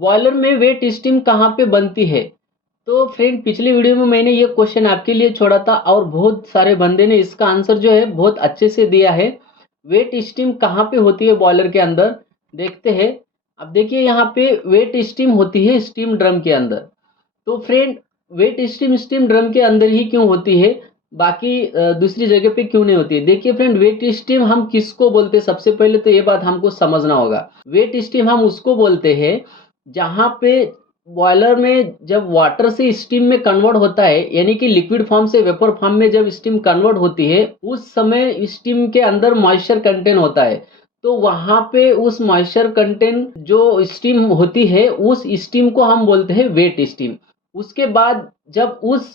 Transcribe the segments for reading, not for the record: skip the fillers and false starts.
Boiler में wait steam कहाँ पे बनती है? तो फ्रेंड पिछली वीडियो में मैंने ये क्वेश्चन आपके लिए छोड़ा था और बहुत सारे बंदे ने इसका आंसर जो है बहुत अच्छे से दिया है। वेट स्टीम कहाँ पे होती है बॉयलर के अंदर? देखते हैं। अब देखिए यहाँ पे वेट स्टीम होती है स्टीम ड्रम के अंदर। तो friend wet steam steam drum के अंदर ही क्यों होती है, बाकी दूसरी जगह पे क्यों नहीं होती है? देखिए फ्रेंड, वेट स्टीम हम किसको बोलते हैं? सबसे पहले तो ये बात हमको समझना होगा। वेट स्टीम हम उसको बोलते हैं जहाँ पे बॉयलर में जब वाटर से स्टीम में कन्वर्ट होता है, यानी कि लिक्विड फॉर्म से वेपर फॉर्म में जब स्टीम कन्वर्ट होती है, उस समय स्टीम के अंदर मॉइस्चर कंटेंट होता है। तो वहाँ पे उस मॉइस्चर कंटेंट जो स्टीम होती है, उस स्टीम को हम बोलते हैं वेट स्टीम। उसके बाद जब उस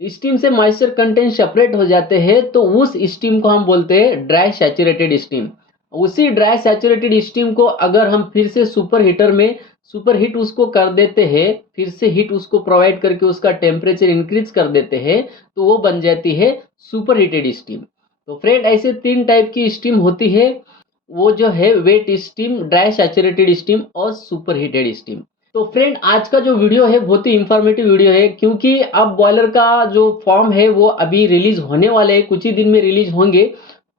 स्टीम से मॉइस्चर कंटेंट सेपरेट हो जाते हैं, तो उस स्टीम को हम बोलते हैं ड्राई सैचुरेटेड स्टीम। उसी ड्राई सैचुरेटेड स्टीम को अगर हम फिर से सुपर हीटर में सुपर हीट उसको कर देते हैं, फिर से हीट उसको प्रोवाइड करके उसका टेम्परेचर इंक्रीज कर देते हैं, तो वो बन जाती है सुपर हीटेड स्टीम। तो फ्रेंड ऐसे 3 टाइप की स्टीम होती है, वो जो है wet steam, dry saturated steam और सुपर हीटेड स्टीम। तो फ्रेंड आज का जो वीडियो है बहुत ही इंफॉर्मेटिव वीडियो है, क्योंकि अब बॉयलर का जो फॉर्म है वो अभी रिलीज होने वाले हैं, कुछ ही दिन में रिलीज होंगे।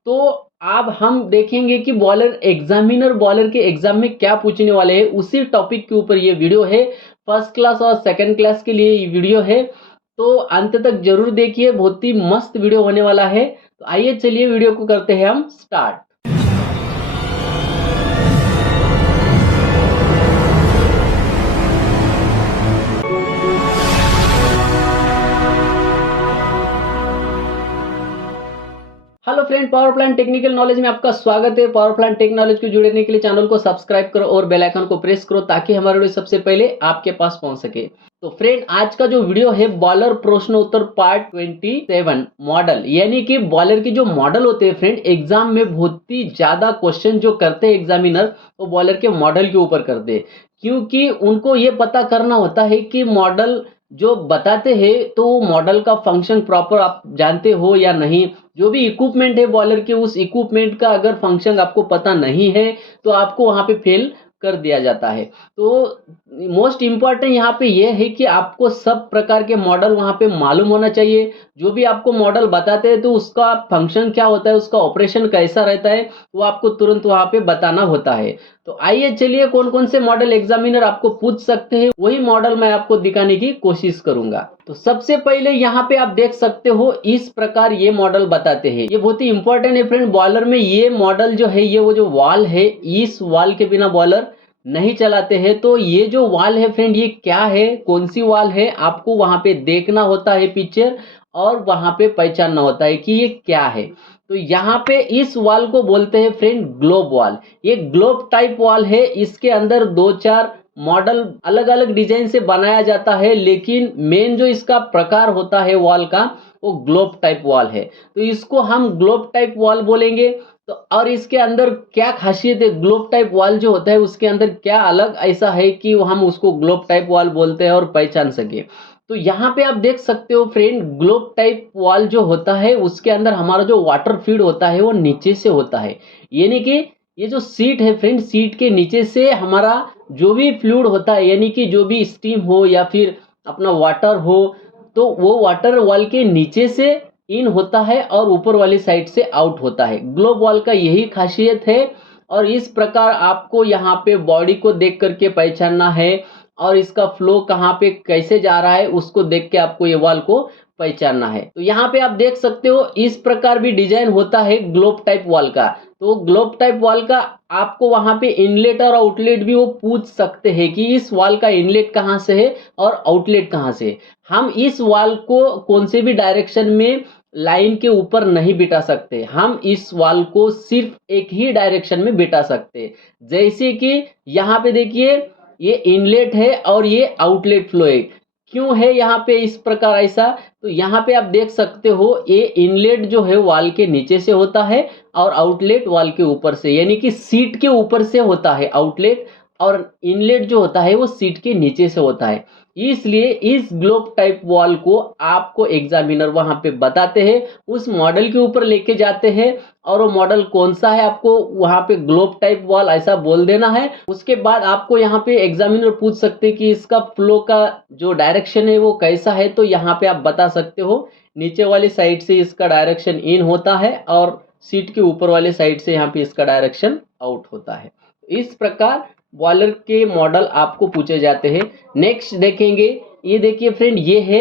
तो अब हम देखेंगे कि बॉयलर के एग्जाम में क्या पूछने वाले हैं, उसी टॉपिक के ऊपर ये वीडियो है। फर्स्ट क्लास और सेकंड क्लास के लिए ये वीडियो है, तो अंत तक जरूर देखिए, बहुत ही मस्त वीडियो होने वाला है। तो आइए चलिए वीडियो को करते हैं हम start. Hello friend, power plant technical knowledge में आपका स्वागत है। पावर प्लांट टेक नॉलेज को जुड़ने के लिए चैनल को सब्सक्राइब करो और बेल आइकन को प्रेस करो, ताकि हमारा वीडियो सबसे पहले आपके पास पहुंच सके। तो फ्रेंड आज का जो वीडियो है बॉयलर प्रश्न उत्तर पार्ट 27 मॉडल, यानी कि बॉयलर की जो मॉडल होते हैं फ्रेंड, एग्जाम में बहुत ही ज्यादा क्वेश्चन जो करते हैं एग्जामिनर, वो बॉयलर के मॉडल के ऊपर करते हैं, क्योंकि उनको ये पता करना होता है कि मॉडल जो बताते हैं तो मॉडल का फंक्शन प्रॉपर आप जानते हो या नहीं। जो भी इक्विपमेंट है बॉयलर के, उस इक्विपमेंट का अगर फंक्शन आपको पता नहीं है तो आपको वहां पे फेल कर दिया जाता है। तो मोस्ट इम्पॉर्टेंट यहाँ पे ये है कि आपको सब प्रकार के मॉडल वहाँ पे मालूम होना चाहिए। जो भी आपको मॉडल बताते हैं तो उसका फंक्शन क्या होता है, उसका ऑपरेशन कैसा रहता है, वो आपको तुरंत वहाँ पे बताना होता है। तो आइए चलिए कौन कौन से मॉडल एग्जामिनर आपको पूछ सकते हैं, वही मॉडल मैं आपको दिखाने की कोशिश करूंगा। तो सबसे पहले यहाँ पे आप देख सकते हो, इस प्रकार ये मॉडल बताते हैं। ये बहुत ही इंपॉर्टेंट है फ्रेंड, बॉयलर में ये मॉडल जो है, ये वो जो वाल है, इस वाल के बिना बॉयलर नहीं चलाते हैं। तो ये जो वाल है फ्रेंड, ये क्या है, कौन सी वाल है, आपको वहां पे देखना होता है पिक्चर, और वहां पे पहचानना होता है कि ये क्या है। तो यहाँ पे इस वाल को बोलते हैं फ्रेंड ग्लोब वाल। ये ग्लोब टाइप वाल है, इसके अंदर 2-4 मॉडल अलग अलग डिजाइन से बनाया जाता है, लेकिन मेन जो इसका प्रकार होता है वाल का, वो ग्लोब टाइप वाल है। तो इसको हम ग्लोब टाइप वाल बोलेंगे। तो और इसके अंदर क्या खासियत है, ग्लोब टाइप वाल जो होता है उसके अंदर क्या अलग ऐसा है कि हम उसको ग्लोब टाइप वाल बोलते हैं और पहचान सके। तो यहाँ पे आप देख सकते हो फ्रेंड, ग्लोब टाइप वाल जो होता है उसके अंदर हमारा जो वाटर फीड होता है वो नीचे से होता है, यानी कि ये जो सीट है फ्रेंड, सीट के नीचे से हमारा जो भी फ्लूइड होता है, यानी कि जो भी स्टीम हो या फिर अपना वाटर हो, तो वो वाटर वाल के नीचे से इन होता है और ऊपर वाली साइड से आउट होता है। ग्लोब वाल का यही खासियत है, और इस प्रकार आपको यहाँ पे बॉडी को देख करके पहचानना है, और इसका फ्लो कहाँ पे कैसे जा रहा है उसको देख के आपको ये वाल को पहचानना है। तो यहाँ पे आप देख सकते हो, इस प्रकार भी डिजाइन होता है ग्लोब टाइप वाल का। तो ग्लोब टाइप वाल का आपको वहां पे इनलेट और आउटलेट भी वो पूछ सकते हैं कि इस वाल का इनलेट कहाँ से है और आउटलेट कहाँ से है। हम इस वाल को कौन से भी डायरेक्शन में लाइन के ऊपर नहीं बिठा सकते, हम इस वाल को सिर्फ एक ही डायरेक्शन में बिठा सकते। जैसे कि यहाँ पे देखिए, ये इनलेट है और ये आउटलेट फ्लो है। क्यों है यहाँ पे इस प्रकार ऐसा? तो यहाँ पे आप देख सकते हो, ये इनलेट जो है वाल के नीचे से होता है और आउटलेट वाल के ऊपर से, यानी कि सीट के ऊपर से होता है आउटलेट, और इनलेट जो होता है वो सीट के नीचे से होता है। इसलिए इस ग्लोब टाइप वॉल को आपको एग्जामिनर वहां पे बताते हैं, उस मॉडल के ऊपर लेके जाते हैं और वो मॉडल कौन सा है आपको वहां पे ग्लोब टाइप वॉल ऐसा बोल देना है। उसके बाद आपको यहाँ पे एग्जामिनर पूछ सकते हैं कि इसका फ्लो का जो डायरेक्शन है वो कैसा है, तो यहाँ पे आप बता सकते हो नीचे वाली साइड से इसका डायरेक्शन इन होता है और सीट के ऊपर वाले साइड से यहाँ पे इसका डायरेक्शन आउट होता है। इस प्रकार बॉयलर के मॉडल आपको पूछे जाते हैं। नेक्स्ट देखेंगे, ये देखिए फ्रेंड, ये है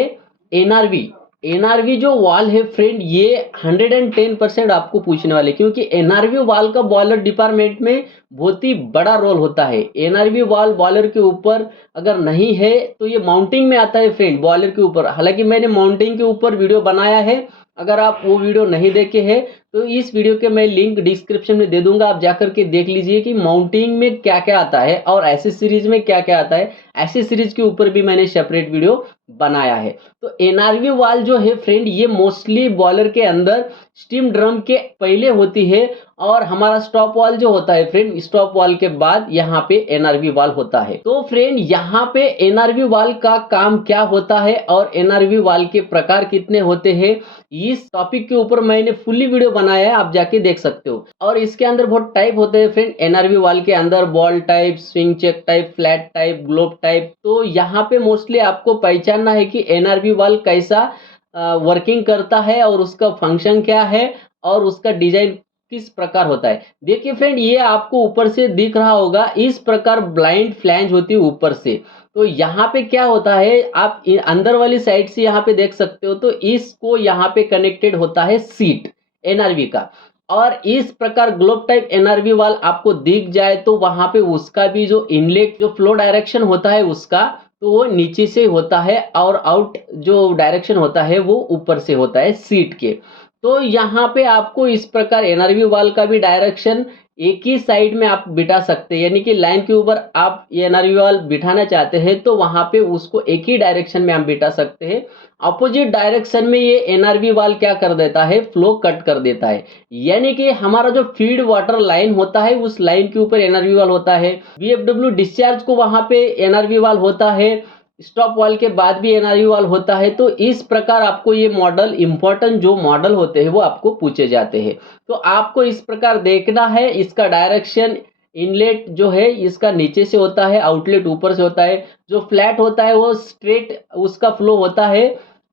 एनआरवी। एनआरवी जो वाल है फ्रेंड, ये 110% आपको पूछने वाले, क्योंकि एनआरवी वाल का बॉयलर डिपार्टमेंट में बहुत ही बड़ा रोल होता है। एनआरवी वाल बॉयलर के ऊपर अगर नहीं है तो ये माउंटिंग में आता है फ्रेंड, बॉयलर के ऊपर। हालांकि मैंने माउंटिंग के ऊपर वीडियो बनाया है, अगर आप वो वीडियो नहीं देखे हैं तो इस वीडियो के मैं लिंक डिस्क्रिप्शन में दे दूंगा, आप जाकर के देख लीजिए कि माउंटिंग में क्या क्या आता है और एसेसरीज में क्या क्या आता है। एसेसरीज के ऊपर भी मैंने सेपरेट वीडियो बनाया है। तो एनआरवी वाल जो है फ्रेंड, ये मोस्टली बॉयलर के अंदर स्टीम ड्रम के पहले होती है, और हमारा स्टॉप वाल जो होता है फ्रेंड, स्टॉप वाल के बाद यहाँ पे एनआरवी वाल होता है। तो फ्रेंड यहाँ पे एनआरवी वाल का काम क्या होता है और एनआरवी वाल के प्रकार कितने होते हैं, इस टॉपिक के ऊपर मैंने फुल्ली वीडियो बनाया है, आप जाके देख सकते हो। और इसके अंदर बहुत टाइप होते हैं फ्रेंड, एनआरवी वाल के अंदर ball type, swing check type, flat type, globe type. तो यहाँ पे मोस्टली आपको पहचानना है कि एनआरवी वाल कैसा वर्किंग करता है और उसका फंक्शन क्या है और उसका डिजाइन किस प्रकार होता है। देखिए फ्रेंड, ये आपको ऊपर से दिख रहा होगा, इस प्रकार ब्लाइंड फ्लैंज होती है ऊपर से। तो यहाँ पे क्या होता है, आप अंदर वाली साइड से यहाँ पे देख सकते हो, तो इसको यहाँ पे कनेक्टेड होता है सीट एनआरवी का। और इस प्रकार ग्लोब टाइप एनआरवी वाल आपको दिख जाए तो वहां पे उसका भी जो इनलेट जो फ्लो डायरेक्शन होता है उसका, तो वो नीचे से होता है और आउट जो डायरेक्शन होता है वो ऊपर से होता है सीट के। तो यहाँ पे आपको इस प्रकार एनआरवी वाल का भी डायरेक्शन एक ही साइड में आप बिठा सकते हैं, यानी कि लाइन के ऊपर आप ये एनआरवी वाल बिठाना चाहते हैं तो वहां पे उसको एक ही डायरेक्शन में आप बिठा सकते हैं। अपोजिट डायरेक्शन में ये एनआरवी वाल क्या कर देता है, फ्लो कट कर देता है। यानी कि हमारा जो फीड वाटर लाइन होता है उस लाइन के ऊपर एनआरवी वाल होता है, बीएफडब्ल्यू डिस्चार्ज को वहां पे एनआरवी वाल होता है, स्टॉप वाल के बाद भी एनआरवी वाल होता है। तो इस प्रकार आपको ये मॉडल, इंपॉर्टेंट जो मॉडल होते हैं वो आपको पूछे जाते हैं। तो आपको इस प्रकार देखना है, इसका डायरेक्शन इनलेट जो है इसका नीचे से होता है, आउटलेट ऊपर से होता है। जो फ्लैट होता है वो स्ट्रेट उसका फ्लो होता है,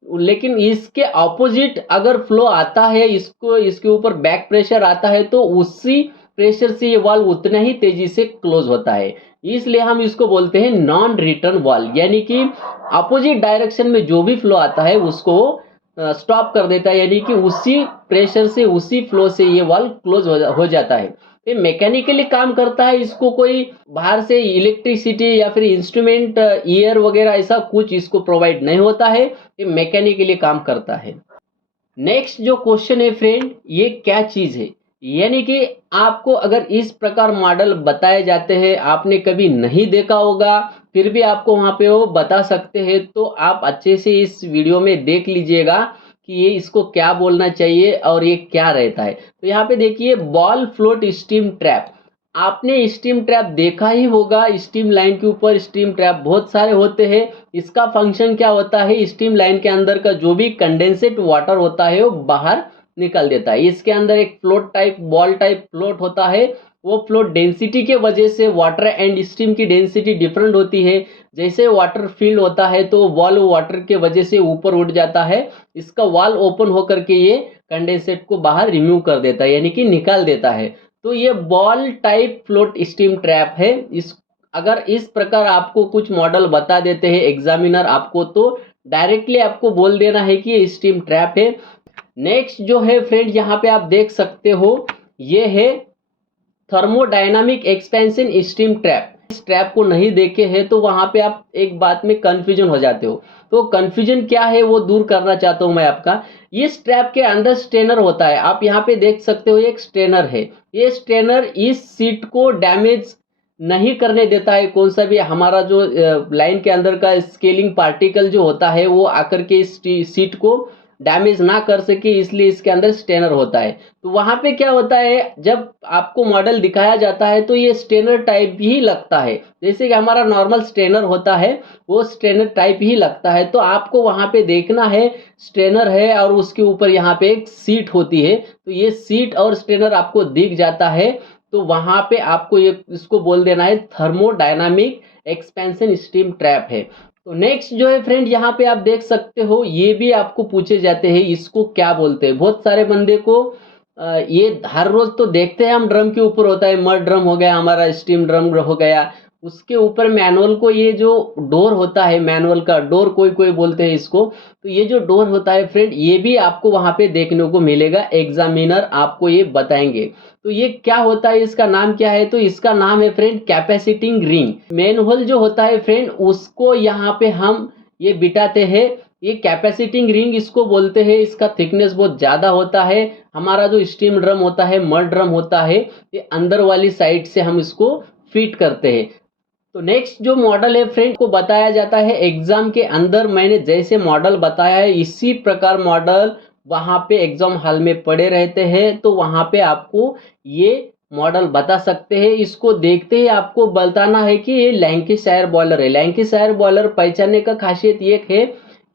लेकिन इसके ऑपोजिट अगर फ्लो आता है, इसको इसके ऊपर बैक प्रेशर आता है तो उसी प्रेशर से ये वाल्व उतना ही तेजी से क्लोज होता है। इसलिए हम इसको बोलते हैं नॉन रिटर्न वाल्व, यानी कि अपोजिट डायरेक्शन में जो भी फ्लो आता है उसको स्टॉप कर देता है, यानी कि उसी प्रेशर से उसी फ्लो से ये वाल्व क्लोज हो जाता है। ये मैकेनिकली काम करता है, इसको कोई बाहर से इलेक्ट्रिसिटी या फिर इंस्ट्रूमेंट ईयर वगैरह ऐसा कुछ इसको प्रोवाइड नहीं होता है, ये मैकेनिकली काम करता है। नेक्स्ट जो क्वेश्चन है फ्रेंड, ये क्या चीज है, यानी कि आपको अगर इस प्रकार मॉडल बताए जाते हैं, आपने कभी नहीं देखा होगा फिर भी आपको वहां पे वो बता सकते हैं, तो आप अच्छे से इस वीडियो में देख लीजिएगा कि ये इसको क्या बोलना चाहिए और ये क्या रहता है। तो यहाँ पे देखिए, बॉल फ्लोट स्टीम ट्रैप। आपने स्टीम ट्रैप देखा ही होगा, स्टीम लाइन के ऊपर स्टीम ट्रैप बहुत सारे होते हैं। इसका फंक्शन क्या होता है, स्टीम लाइन के अंदर का जो भी कंडेंसेट वाटर होता है वो बाहर निकल देता है। इसके अंदर एक float type, ball type float होता है। वो फ्लोट डेंसिटी के वजह से वाटर एंड स्टीम की डेंसिटी डिफरेंट होती है। जैसे वाटर फील्ड होता है तो बॉल वाटर के वजह से ऊपर उठ जाता है, इसका वाल ओपन होकर के ये कंडेंसेट को बाहर रिमूव कर देता है, यानी कि निकाल देता है। तो ये ball type float steam trap है। इस अगर इस प्रकार आपको कुछ मॉडल बता देते हैं एग्जामिनर आपको, तो डायरेक्टली आपको बोल देना है कि ये स्टीम ट्रैप है। नेक्स्ट जो है फ्रेंड, यहाँ पे आप देख सकते हो, ये है थर्मोडायनामिक एक्सपेंशन स्टीम ट्रैप। इस ट्रैप को नहीं देखे हैं तो वहां पे आप एक बात में कंफ्यूजन हो जाते हो, तो कंफ्यूजन क्या है वो दूर करना चाहता हूं मैं आपका। ये ट्रैप के अंदर स्ट्रेनर होता है, आप यहाँ पे देख सकते हो एक स्ट्रेनर है। ये स्ट्रेनर इस सीट को डैमेज नहीं करने देता है, कौन सा भी हमारा जो लाइन के अंदर का स्केलिंग पार्टिकल जो होता है वो आकर के इस सीट को डैमेज ना कर सके, इसलिए इसके अंदर स्टेनर होता है। तो वहाँ पे क्या होता है, जब आपको मॉडल दिखाया जाता है तो ये स्टेनर टाइप ही लगता है, जैसे कि हमारा नॉर्मल स्टेनर होता है वो स्टेनर टाइप ही लगता है। तो आपको वहाँ पे देखना है स्टेनर है और उसके ऊपर यहाँ पे एक सीट होती है, तो ये सीट और स्टेनर आपको दिख जाता है। तो वहाँ पे आपको ये इसको बोल देना है थर्मोडायनामिक एक्सपेंशन स्टीम ट्रैप है। तो नेक्स्ट जो है फ्रेंड, यहाँ पे आप देख सकते हो ये भी आपको पूछे जाते हैं, इसको क्या बोलते हैं। बहुत सारे बंदे को ये हर रोज तो देखते हैं हम, ड्रम के ऊपर होता है, मड ड्रम हो गया, हमारा स्टीम ड्रम हो गया, उसके ऊपर मैनुअल को ये जो डोर होता है, मैनुअल का डोर कोई कोई बोलते हैं इसको। तो ये जो डोर होता है फ्रेंड, ये भी आपको वहाँ पे देखने को मिलेगा, एग्जामिनर आपको ये बताएंगे। तो ये क्या होता है, इसका नाम क्या है, तो इसका नाम है फ्रेंड कैपेसिटिंग रिंग। मैनुअल जो होता है फ्रेंड, उसको यहाँ पे हम ये बिठाते हैं, ये कैपेसिटिंग रिंग इसको बोलते हैं। इसका थिकनेस बहुत ज़्यादा होता है। हमारा जो स्टीम ड्रम होता है, मड ड्रम होता है, ये अंदर वाली साइड से हम इसको फिट करते हैं। तो नेक्स्ट जो मॉडल है फ्रेंड को बताया जाता है एग्जाम के अंदर, मैंने जैसे मॉडल बताया है इसी प्रकार मॉडल वहाँ पे एग्जाम हॉल में पड़े रहते हैं। तो वहाँ पे आपको ये मॉडल बता सकते हैं, इसको देखते ही आपको बताना है कि ये लैंकाशायर बॉयलर है। लैंकाशायर बॉयलर पहचानने का खासियत ये है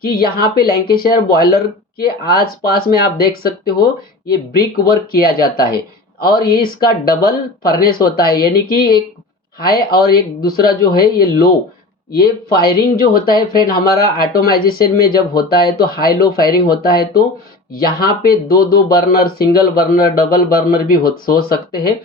कि यहाँ पे लैंकाशायर बॉयलर के आसपास में आप देख सकते हो ये ब्रिक वर्क किया जाता है, और ये इसका डबल फर्नेस होता है, यानी कि एक हाई और एक दूसरा जो है ये लो। ये फायरिंग जो होता है फ्रेंड हमारा ऑटोमाइजेशन में जब होता है तो हाई लो फायरिंग होता है। तो यहाँ पे दो दो burner, single burner, double burner भी हो सकते हैं।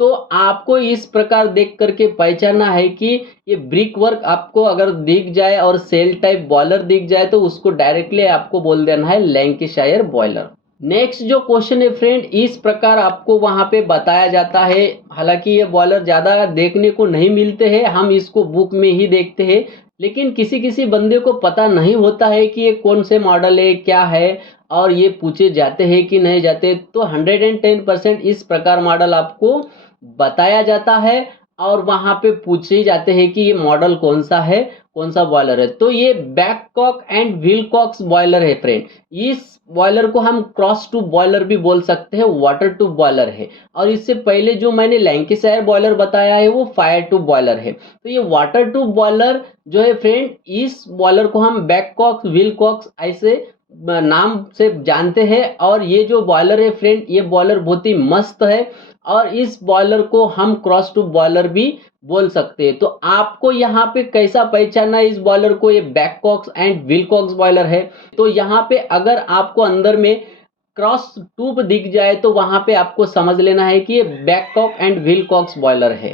तो आपको इस प्रकार देख करके पहचानना है कि ये ब्रिक वर्क आपको अगर दिख जाए और सेल टाइप बॉयलर दिख जाए तो उसको डायरेक्टली आपको बोल देना है लैंकाशायर बॉयलर। नेक्स्ट जो क्वेश्चन है फ्रेंड, इस प्रकार आपको वहां पे बताया जाता है। हालांकि ये बॉयलर ज़्यादा देखने को नहीं मिलते हैं, हम इसको बुक में ही देखते हैं, लेकिन किसी किसी बंदे को पता नहीं होता है कि ये कौन से मॉडल है, क्या है, और ये पूछे जाते हैं कि नहीं जाते। तो 110% इस प्रकार मॉडल आपको बताया जाता है और वहाँ पे पूछे जाते हैं कि ये मॉडल कौन सा है, कौन सा बॉयलर है। तो ये बैककॉक एंड विलकॉक्स बॉयलर है फ्रेंड। इस बॉयलर को हम क्रॉस ट्यूब बॉयलर भी बोल सकते हैं, वाटर ट्यूब बॉयलर है। और इससे पहले जो मैंने लैंकाशायर बॉयलर बताया है वो फायर ट्यूब बॉयलर है। तो ये वाटर ट्यूब बॉयलर जो है फ्रेंड, इस बॉयलर को हम बैककॉक, विलकॉक्स ऐसे नाम से जानते हैं। और ये जो बॉयलर है फ्रेंड, ये बॉयलर बहुत ही मस्त है, और इस बॉयलर को हम क्रॉस ट्यूब बॉयलर भी बोल सकते हैं। तो आपको यहाँ पे कैसा पहचानना है इस बॉयलर को, ये बैककॉक्स एंड विलकॉक्स बॉयलर है। तो यहाँ पे अगर आपको अंदर में क्रॉस ट्यूब दिख जाए तो वहाँ पे आपको समझ लेना है कि ये बैककॉक एंड विलकॉक्स बॉयलर है।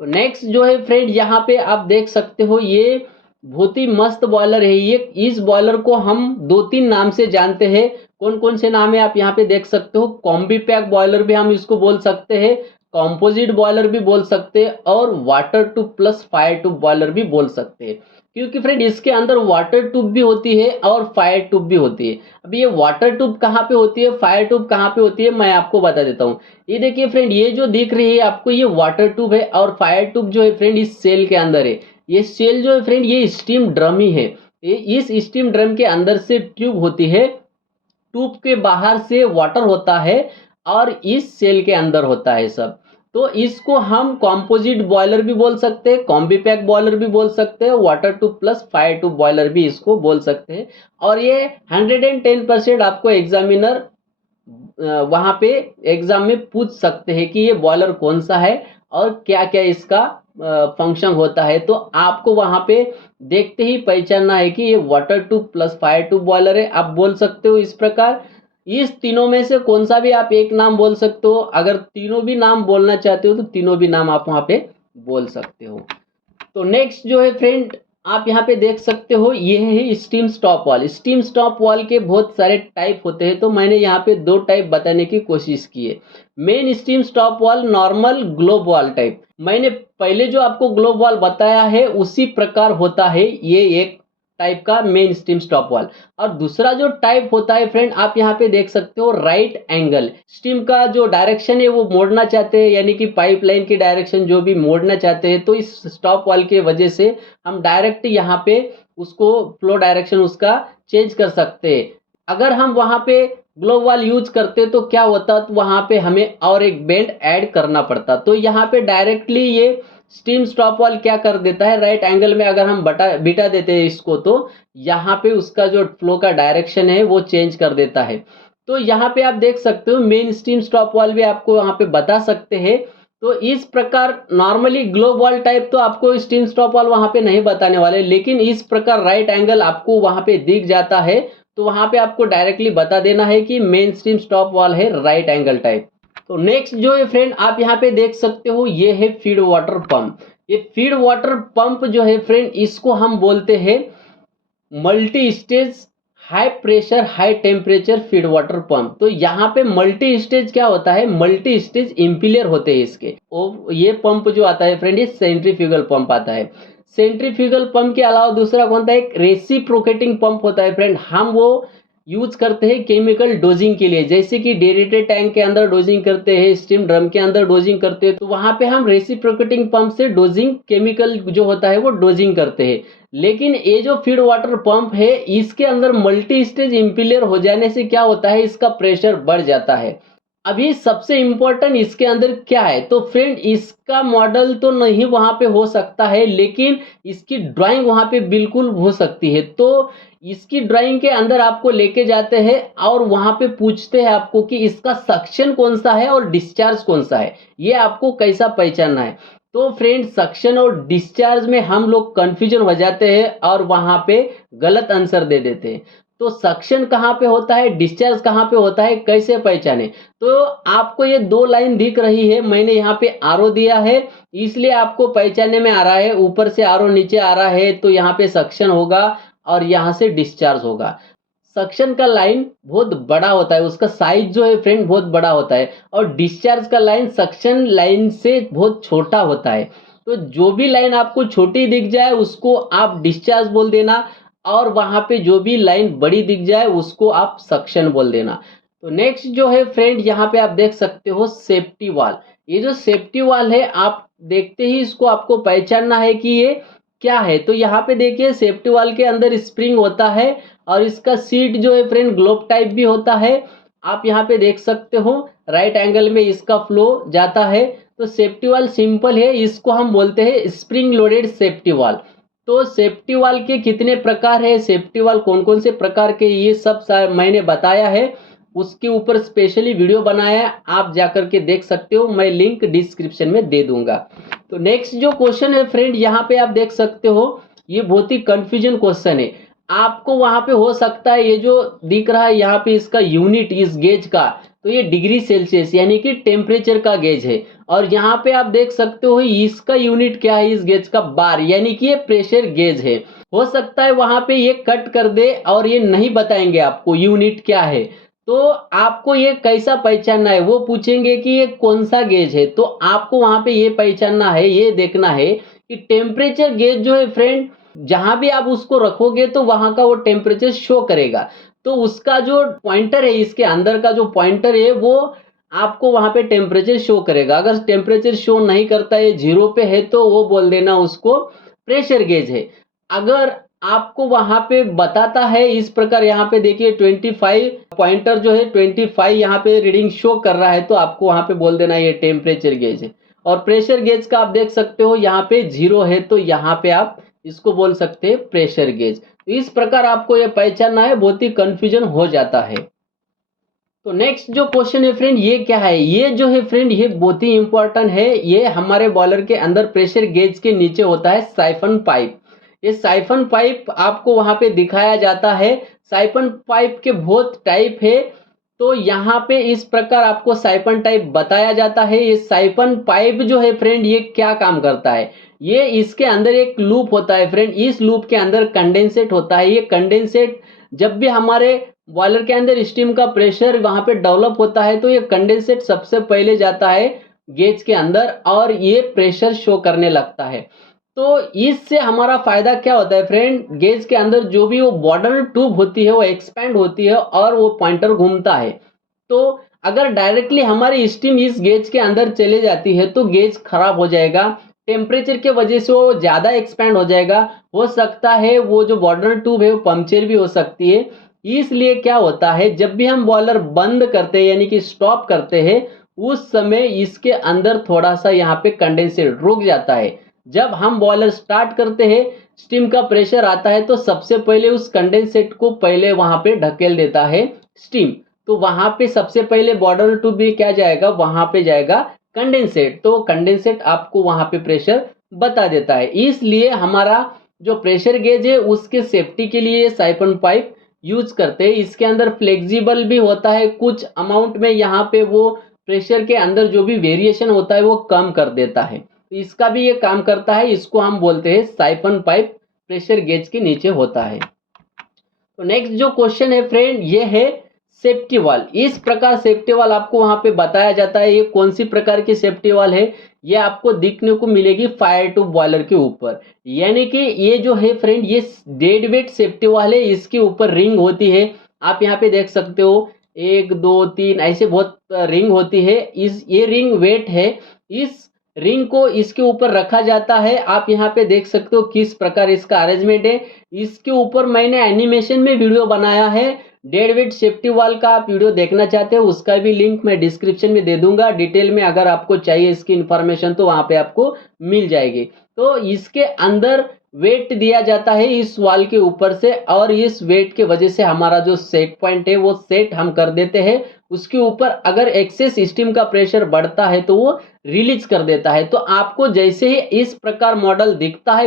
तो नेक्स्ट जो है फ्रेंड, यहाँ पे आप देख सकते हो ये बहुत ही मस्त बॉयलर है। ये इस बॉयलर को हम दो तीन नाम से जानते हैं। कौन कौन से नाम है आप यहाँ पे देख सकते हो। कॉम्बी पैक बॉयलर भी हम इसको बोल सकते हैं, कॉम्पोजिट बॉयलर भी बोल सकते हैं, और water tube plus fire tube boiler भी बोल सकते हैं। क्योंकि फ्रेंड इसके अंदर वाटर ट्यूब भी होती है और फायर ट्यूब भी होती है। अब ये वाटर ट्यूब कहाँ पे होती है, फायर ट्यूब कहाँ पे होती है, मैं आपको बता देता हूँ। ये देखिए फ्रेंड, ये जो दिख रही है आपको ये वाटर ट्यूब है, और फायर ट्यूब जो है फ्रेंड इस सेल के अंदर है। ये सेल जो है फ्रेंड ये स्टीम ड्रम ही है। ये इस स्टीम ड्रम के अंदर से ट्यूब होती है, ट्यूब के बाहर से वाटर होता है, और इस सेल के अंदर होता है सब। तो इसको हम कॉम्पोजिट बॉयलर भी बोल सकते हैं, कॉम्बी पैक बॉयलर भी बोल सकते हैं, water tube plus fire tube boiler भी इसको बोल सकते हैं। और ये 110% आपको एग्जामिनर वहाँ पे एग्जाम में पूछ सकते हैं कि ये बॉयलर कौन सा है और क्या क्या इसका फंक्शन होता है। तो आपको वहाँ पे देखते ही पहचानना है कि ये water tube plus fire tube boiler है। आप बोल सकते हो इस प्रकार, इस तीनों में से कौन सा भी आप एक नाम बोल सकते हो। अगर तीनों भी नाम बोलना चाहते हो तो तीनों भी नाम आप वहाँ पे बोल सकते हो। तो नेक्स्ट जो है फ्रेंड, आप यहाँ पे देख सकते हो ये है स्टीम स्टॉप वाल। स्टीम स्टॉप वाल के बहुत सारे टाइप होते हैं, तो मैंने यहाँ पे दो टाइप बताने की कोशिश की है। मेन स्टीम स्टॉप वाल, नॉर्मल ग्लोब वाल टाइप। मैंने पहले जो आपको ग्लोब वाल बताया है उसी प्रकार होता है ये एक टाइप का मेन स्टीम स्टॉप वाल। और दूसरा जो टाइप होता है फ्रेंड, आप यहाँ पे देख सकते हो राइट एंगल। स्टीम का जो डायरेक्शन है वो मोड़ना चाहते हैं, यानी कि पाइपलाइन की डायरेक्शन जो भी मोड़ना चाहते हैं, तो इस स्टॉप वाल के वजह से हम डायरेक्ट यहाँ पे उसको फ्लो डायरेक्शन उसका चेंज कर सकते हैं। अगर हम वहाँ पे ग्लोब वाल यूज करते तो क्या होता, तो वहाँ पे हमें और एक बेंड ऐड करना पड़ता। तो यहाँ पे डायरेक्टली ये स्टीम स्टॉप वाल क्या कर देता है, राइट एंगल में अगर हम बिठा देते हैं इसको, तो यहाँ पे उसका जो फ्लो का डायरेक्शन है वो चेंज कर देता है। तो यहाँ पे आप देख सकते हो मेन स्टीम स्टॉप वाल भी आपको यहाँ पे बता सकते हैं। तो इस प्रकार नॉर्मली ग्लोब वाल टाइप तो आपको स्टीम स्टॉप वाल वहाँ पे नहीं बताने वाले, लेकिन इस प्रकार राइट एंगल आपको वहाँ पे दिख जाता है, तो वहाँ पे आपको डायरेक्टली बता देना है कि मेन स्ट्रीम स्टॉप वाल है राइट एंगल टाइप। तो नेक्स्ट जो है फ्रेंड आप यहाँ पे देख सकते हो, ये है फीड वाटर पंप। ये फीड वाटर पंप जो है फ्रेंड, इसको हम बोलते हैं multi stage high pressure high temperature feed water pump. तो यहाँ पे मल्टी स्टेज क्या होता है, मल्टी स्टेज इम्पिलर होते हैं इसके। और ये पंप जो आता है फ्रेंड, ये सेंट्रीफ्यूगल पंप आता है। सेंट्रीफ्यूगल पंप के अलावा दूसरा कौन सा, एक रेसिप्रोकेटिंग पंप होता है फ्रेंड। हम वो यूज करते हैं केमिकल डोजिंग के लिए, जैसे कि डेरिवेटेड टैंक के अंदर डोजिंग करते हैं, स्टीम ड्रम के अंदर डोजिंग करते हैं, तो वहां पे हम रेसिप्रोकेटिंग पंप से डोजिंग केमिकल जो होता है वो डोजिंग करते हैं। लेकिन ये जो फीड वाटर पंप है, इसके अंदर मल्टी स्टेज इम्पिलर हो जाने से क्या होता है, इसका प्रेशर बढ़ जाता है। अभी सबसे इम्पोर्टेंट इसके अंदर क्या है, तो फ्रेंड इसका मॉडल तो नहीं वहां पे हो सकता है, लेकिन इसकी ड्राइंग वहां पे बिल्कुल हो सकती है। तो इसकी ड्राइंग के अंदर आपको लेके जाते हैं और वहां पे पूछते हैं आपको कि इसका सक्शन कौन सा है और डिस्चार्ज कौन सा है, ये आपको कैसा पहचानना है। तो फ्रेंड सक्शन और डिस्चार्ज में हम लोग कंफ्यूजन हो जाते हैं और वहां पे गलत आंसर दे देते हैं। तो सक्शन कहाँ पे होता है, डिस्चार्ज कहाँ पे होता है, कैसे पहचाने। तो आपको ये दो लाइन दिख रही है, मैंने यहाँ पे आरो दिया है, इसलिए आपको पहचानने में आ रहा है, ऊपर से आरो नीचे आ रहा है तो यहाँ पे सक्शन होगा और यहाँ से डिस्चार्ज होगा। सक्शन का लाइन बहुत बड़ा होता है, उसका साइज जो है फ्रेंड बहुत बड़ा होता है, और डिस्चार्ज का लाइन सक्शन लाइन से बहुत छोटा होता है। तो जो भी लाइन आपको छोटी दिख जाए उसको आप डिस्चार्ज बोल देना, और वहां पे जो भी लाइन बड़ी दिख जाए उसको आप सक्शन बोल देना। तो नेक्स्ट जो है फ्रेंड, यहाँ पे आप देख सकते हो सेफ्टी वाल। ये जो सेफ्टी वाल है, आप देखते ही इसको आपको पहचानना है कि ये क्या है। तो यहाँ पे देखिए सेफ्टी वाल के अंदर स्प्रिंग होता है और इसका सीट जो है फ्रेंड ग्लोब टाइप भी होता है। आप यहाँ पे देख सकते हो राइट एंगल में इसका फ्लो जाता है। तो सेफ्टी वाल सिंपल है, इसको हम बोलते हैं स्प्रिंग लोडेड सेफ्टी वाल। तो सेफ्टी वाल के कितने प्रकार है, सेफ्टी वाल कौन कौन से प्रकार के, ये सब मैंने बताया है, उसके ऊपर स्पेशली वीडियो बनाया है, आप जाकर के देख सकते हो, मैं लिंक डिस्क्रिप्शन में दे दूंगा। तो नेक्स्ट जो क्वेश्चन है फ्रेंड, यहाँ पे आप देख सकते हो, ये बहुत ही कंफ्यूजन क्वेश्चन है। आपको वहां पे हो सकता है ये जो दिख रहा है यहाँ पे इसका यूनिट इस गेज का, तो ये डिग्री सेल्सियस यानी कि टेम्परेचर का गेज है। और यहाँ पे आप देख सकते हो इसका यूनिट क्या है, इस गेज का बार, यानी कि ये प्रेशर गेज है। हो सकता है वहां पे ये कट कर दे और ये नहीं बताएंगे आपको यूनिट क्या है। तो आपको ये कैसा पहचानना है, वो पूछेंगे कि ये कौन सा गेज है, तो आपको वहां पे ये पहचानना है, ये देखना है कि टेम्परेचर गेज जो है फ्रेंड, जहां भी आप उसको रखोगे तो वहां का वो टेम्परेचर शो करेगा। तो उसका जो पॉइंटर है, इसके अंदर का जो पॉइंटर है वो आपको वहां पे टेम्परेचर शो करेगा। अगर टेम्परेचर शो नहीं करता है, जीरो पे है, तो वो बोल देना उसको प्रेशर गेज है। अगर आपको वहां पे बताता है इस प्रकार, यहाँ पे देखिए 25 पॉइंटर जो है 25 यहाँ पे रीडिंग शो कर रहा है, तो आपको वहां पे बोल देना ये टेम्परेचर गेज है। और प्रेशर गेज का आप देख सकते हो यहाँ पे जीरो है, तो यहाँ पे आप इसको बोल सकते हैं प्रेशर गेज। तो इस प्रकार आपको ये पहचानना है, बहुत ही कंफ्यूजन हो जाता है। तो नेक्स्ट जो क्वेश्चन है फ्रेंड, ये क्या है, ये जो है फ्रेंड ये बहुत ही इंपॉर्टेंट है। ये हमारे बॉयलर के अंदर प्रेशर गेज के नीचे होता है साइफन पाइप। ये साइफन पाइप आपको वहां पे दिखाया जाता है। साइफन पाइप के बहुत टाइप है, तो यहाँ पे इस प्रकार आपको साइफन टाइप बताया जाता है। ये साइफन पाइप जो है फ्रेंड, ये क्या काम करता है, ये इसके अंदर एक लूप होता है फ्रेंड, इस लूप के अंदर कंडेंसेट होता है। ये कंडेंसेट जब भी हमारे बॉयलर के अंदर स्टीम का प्रेशर वहां पे डेवलप होता है, तो ये कंडेंसेट सबसे पहले जाता है गेज के अंदर और ये प्रेशर शो करने लगता है। तो इससे हमारा फायदा क्या होता है फ्रेंड, गेज के अंदर जो भी वो बॉर्डर ट्यूब होती है वो एक्सपैंड होती है और वो पॉइंटर घूमता है। तो अगर डायरेक्टली हमारी स्टीम इस गेज के अंदर चले जाती है तो गेज खराब हो जाएगा, टेम्परेचर के वजह से वो ज़्यादा एक्सपैंड हो जाएगा, हो सकता है वो जो बॉर्डर ट्यूब है वो पंक्चर भी हो सकती है। इसलिए क्या होता है, जब भी हम बॉयलर बंद करते हैं यानी कि स्टॉप करते हैं, उस समय इसके अंदर थोड़ा सा यहाँ पे कंडेंसेट रुक जाता है। जब हम बॉयलर स्टार्ट करते हैं, स्टीम का प्रेशर आता है, तो सबसे पहले उस कंडेंसेट को पहले वहां पे ढकेल देता है स्टीम। तो वहां पे सबसे पहले बॉर्डर टू भी क्या जाएगा, वहां पे जाएगा कंडेंसेट। तो कंडेंसेट आपको वहां पे प्रेशर बता देता है। इसलिए हमारा जो प्रेशर गेज है उसके सेफ्टी के लिए साइफन पाइप यूज करते हैं। इसके अंदर फ्लेक्सिबल भी होता है कुछ अमाउंट में, यहाँ पे वो प्रेशर के अंदर जो भी वेरिएशन होता है वो कम कर देता है। तो इसका भी ये काम करता है। इसको हम बोलते हैं साइफन पाइप प्रेशर गेज के नीचे होता है। तो नेक्स्ट जो क्वेश्चन है फ्रेंड, ये है सेफ्टी वाल। इस प्रकार सेफ्टी वाल आपको वहां पे बताया जाता है। ये कौन सी प्रकार की सेफ्टी वाल है, ये आपको दिखने को मिलेगी फायर ट्यूब बॉयलर के ऊपर। यानी कि ये जो है फ्रेंड, ये डेड वेट सेफ्टी वाल है। इसके ऊपर रिंग होती है, आप यहाँ पे देख सकते हो 1 2 3 ऐसे बहुत रिंग होती है। ये रिंग वेट है। इस रिंग को इसके ऊपर रखा जाता है। आप यहाँ पे देख सकते हो किस प्रकार इसका अरेंजमेंट है। इसके ऊपर मैंने एनिमेशन में वीडियो बनाया है। डेड वेट सेफ्टी वाल का आप वीडियो देखना चाहते हो, उसका भी लिंक मैं डिस्क्रिप्शन में दे दूंगा। डिटेल में अगर आपको चाहिए इसकी इंफॉर्मेशन तो वहां पे आपको मिल जाएगी। तो इसके अंदर वेट दिया जाता है इस वाल के ऊपर से, और इस वेट के वजह से हमारा जो सेट पॉइंट है वो सेट हम कर देते हैं। उसके ऊपर अगर एक्सेस स्टीम का प्रेशर बढ़ता है तो वो रिलीज कर देता है। तो आपको जैसे ही इस प्रकार मॉडल दिखता है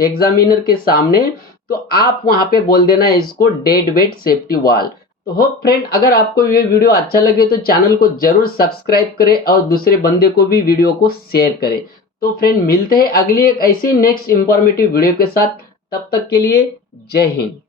एग्जामिनर के सामने, तो आप वहां पे बोल देना इसको डेड वेट सेफ्टी वाल। तो होप फ्रेंड, अगर आपको ये वीडियो अच्छा लगे तो चैनल को जरूर सब्सक्राइब करें और दूसरे बंदे को भी वीडियो को शेयर करें। तो फ्रेंड, मिलते हैं अगली एक ऐसी नेक्स्ट इंफॉर्मेटिव वीडियो के साथ। तब तक के लिए जय हिंद।